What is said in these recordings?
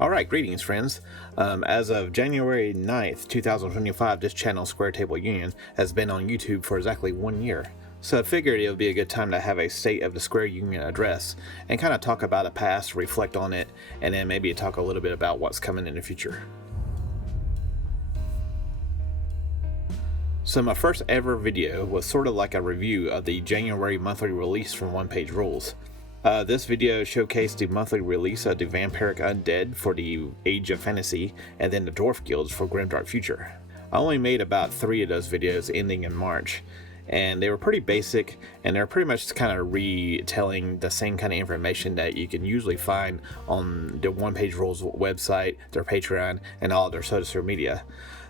Alright, greetings friends. As of January 9th, 2025, this channel, Square Table Union, has been on YouTube for exactly 1 year. So I figured it would be a good time to have a State of the Square Union address and kind of talk about the past, reflect on it, and then maybe talk a little bit about what's coming in the future. So my first ever video was sort of like a review of the January monthly release from One Page Rules. This video showcased the monthly release of the Vampiric Undead for the Age of Fantasy and then the Dwarf Guilds for Grimdark Future. I only made about 3 of those videos ending in March, and they were pretty basic, and they're pretty much kind of retelling the same kind of information that you can usually find on the One Page Rules website, their Patreon, and all their social media.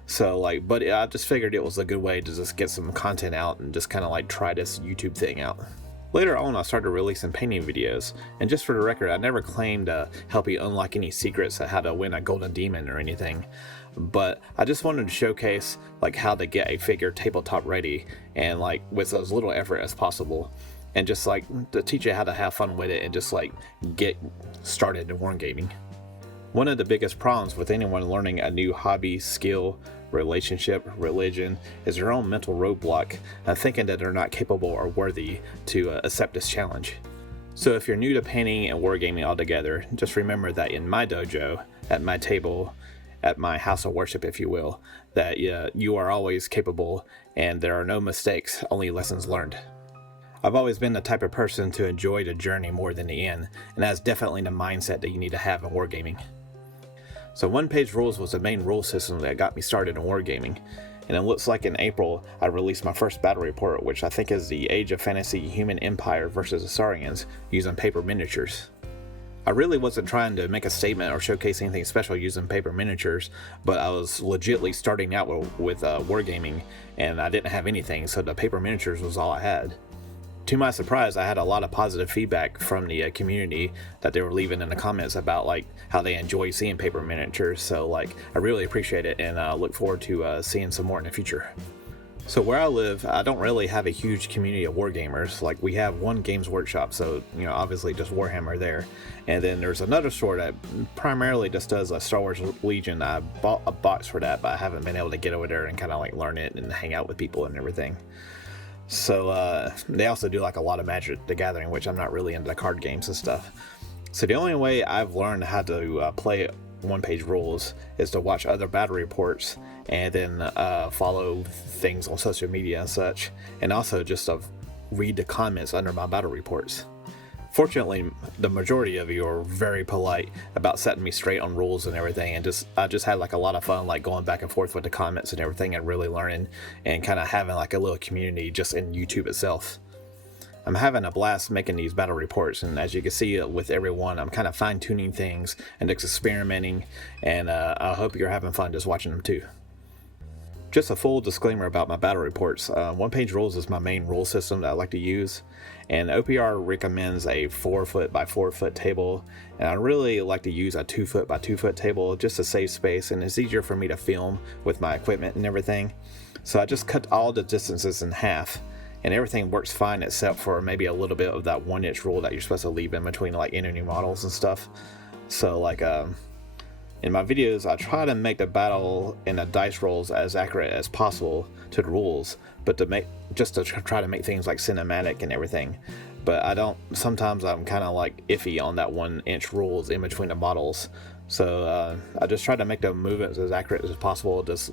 So but I just figured it was a good way to just get some content out and just kind of try this YouTube thing out. Later on, I started releasing painting videos, and just for the record, I never claimed to help you unlock any secrets of how to win a golden demon or anything, but I just wanted to showcase how to get a figure tabletop ready and with as little effort as possible, and just to teach you how to have fun with it and just get started in wargaming. One of the biggest problems with anyone learning a new hobby, skill, relationship, religion is their own mental roadblock, thinking that they're not capable or worthy to accept this challenge. So if you're new to painting and wargaming altogether, just remember that in my dojo, at my table, at my house of worship if you will, that you are always capable and there are no mistakes, only lessons learned. I've always been the type of person to enjoy the journey more than the end, and that's definitely the mindset that you need to have in wargaming. So One Page Rules was the main rule system that got me started in wargaming, and it looks like in April I released my first battle report, which I think is the Age of Fantasy Human Empire versus the Saurians using paper miniatures. I really wasn't trying to make a statement or showcase anything special using paper miniatures, but I was legitimately starting out with wargaming, and I didn't have anything, so the paper miniatures was all I had. To my surprise, I had a lot of positive feedback from the community that they were leaving in the comments about how they enjoy seeing paper miniatures, so I really appreciate it, and I look forward to seeing some more in the future. So where I live, I don't really have a huge community of wargamers. We have one Games Workshop, so obviously just Warhammer there, and then there's another store that primarily just does a Star Wars Legion. I bought a box for that, but I haven't been able to get over there and kind of learn it and hang out with people and everything. So they also do a lot of Magic the Gathering, which I'm not really into the card games and stuff. So the only way I've learned how to play One Page Rules is to watch other battle reports and then follow things on social media and such, and also just read the comments under my battle reports. Fortunately, the majority of you are very polite about setting me straight on rules and everything, and I just had a lot of fun going back and forth with the comments and everything, and really learning and kind of having a little community just in YouTube itself. I'm having a blast making these battle reports, and as you can see with everyone, I'm kind of fine-tuning things and just experimenting, and I hope you're having fun just watching them too. Just a full disclaimer about my battle reports. One Page Rules is my main rule system that I like to use, and OPR recommends a 4-foot by 4-foot table, and I really like to use a 2-foot by 2-foot table just to save space, and it's easier for me to film with my equipment and everything. So I just cut all the distances in half, and everything works fine except for maybe a little bit of that 1-inch rule that you're supposed to leave in between enemy models and stuff. So in my videos, I try to make the battle and the dice rolls as accurate as possible to the rules, but to try to make things cinematic and everything. But I don't. Sometimes I'm kind of iffy on that 1-inch rules in between the models. So I just try to make the movements as accurate as possible. Just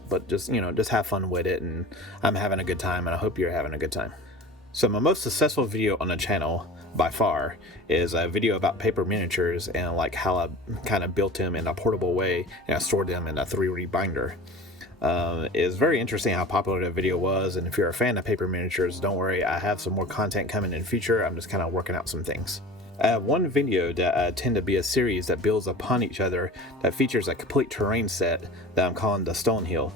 have fun with it, and I'm having a good time, and I hope you're having a good time. So my most successful video on the channel, by far, is a video about paper miniatures and how I kind of built them in a portable way and I stored them in a 3D binder. It's very interesting how popular the video was, and if you're a fan of paper miniatures, don't worry, I have some more content coming in the future. I'm just kind of working out some things. I have one video that tend to be a series that builds upon each other that features a complete terrain set that I'm calling the Stone Hill.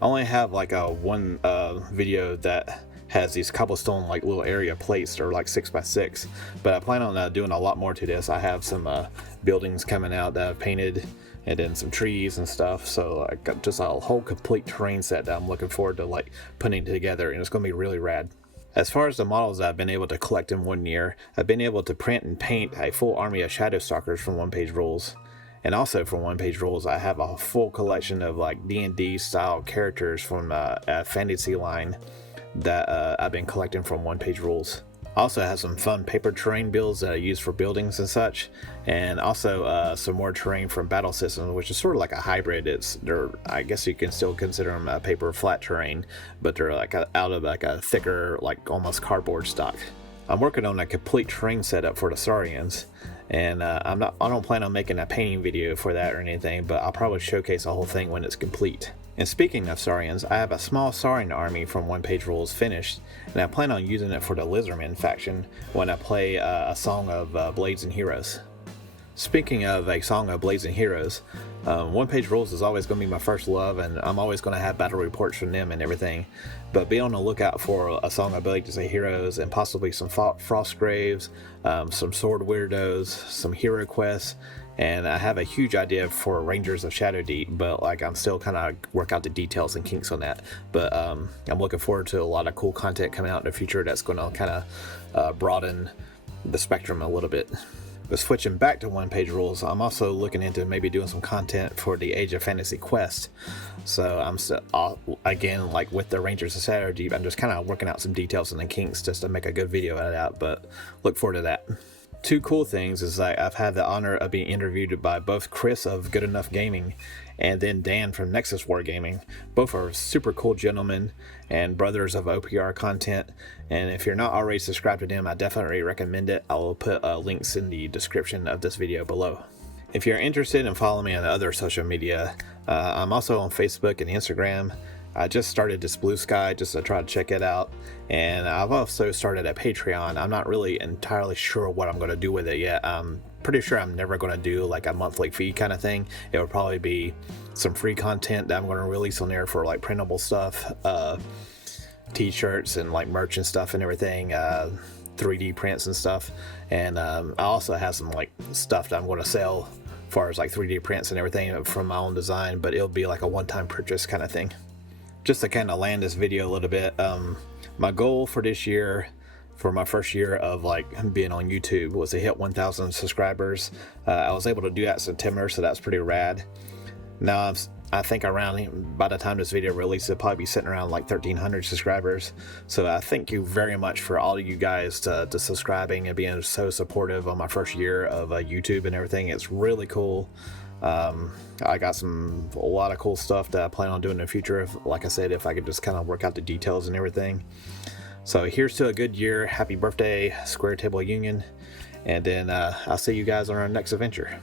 I only have one video that has these cobblestone little area plates that are 6x6, but I plan on doing a lot more to this. I have some buildings coming out that I've painted, and then some trees and stuff, so I got just a whole complete terrain set that I'm looking forward to putting together, and it's going to be really rad. As far as the models that I've been able to collect in 1 year, I've been able to print and paint a full army of Shadow Stalkers from One Page Rules, And also for One Page Rules, I have a full collection of like D&D style characters from a fantasy line that I've been collecting from One Page Rules. I also have some fun paper terrain builds that I use for buildings and such, and also some more terrain from Battle Systems, which is sort of like a hybrid. I guess you can still consider them a paper flat terrain, but they're like out of like a thicker, like almost cardboard stock. I'm working on a complete terrain setup for the Saurians, and I don't plan on making a painting video for that or anything, but I'll probably showcase the whole thing when it's complete. And speaking of Saurians, I have a small Saurian army from One Page Rules finished, and I plan on using it for the Lizardmen faction when I play a Song of Blades and Heroes. Speaking of a Song of Blades and Heroes, One Page Rules is always going to be my first love, and I'm always going to have battle reports from them and everything. But be on the lookout for a Song of Blades and Heroes, and possibly some Frostgraves, some Sword Weirdos, some Hero Quests, and I have a huge idea for Rangers of Shadow Deep, but like I'm still kind of work out the details and kinks on that. But I'm looking forward to a lot of cool content coming out in the future that's going to kind of broaden the spectrum a little bit. But switching back to One Page Rules, I'm also looking into maybe doing some content for the Age of Fantasy quest. So I'm still, again, like with the Rangers of Shadow Deep, I'm just kind of working out some details and the kinks just to make a good video out of that, but look forward to that. Two cool things is that I've had the honor of being interviewed by both Chris of Good Enough Gaming and then Dan from Nexus Wargaming. Both are super cool gentlemen and brothers of OPR content, and if you're not already subscribed to them, I definitely recommend it. I will put links in the description of this video below. If you're interested in following me on other social media, I'm also on Facebook and Instagram. I just started this Blue Sky just to try to check it out, and I've also started a Patreon. I'm not really entirely sure what I'm going to do with it yet. I'm pretty sure I'm never going to do like a monthly fee kind of thing. It will probably be some free content that I'm going to release on there for like printable stuff, t-shirts and like merch and stuff and everything, 3D prints and stuff. And I also have some like stuff that I'm going to sell as far as like 3D prints and everything from my own design, but it'll be like a one-time purchase kind of thing. Just to kind of land this video a little bit, my goal for this year, for my first year of like being on YouTube, was to hit 1,000 subscribers. I was able to do that in September, so that's pretty rad. Now I think around, by the time this video releases, it'll probably be sitting around like 1,300 subscribers. So I thank you very much for all of you guys to subscribing and being so supportive on my first year of YouTube and everything. It's really cool. I got a lot of cool stuff that I plan on doing in the future, like I said, if I could just kind of work out the details and everything. So here's to a good year. Happy birthday, Square Table Union. And then I'll see you guys on our next adventure.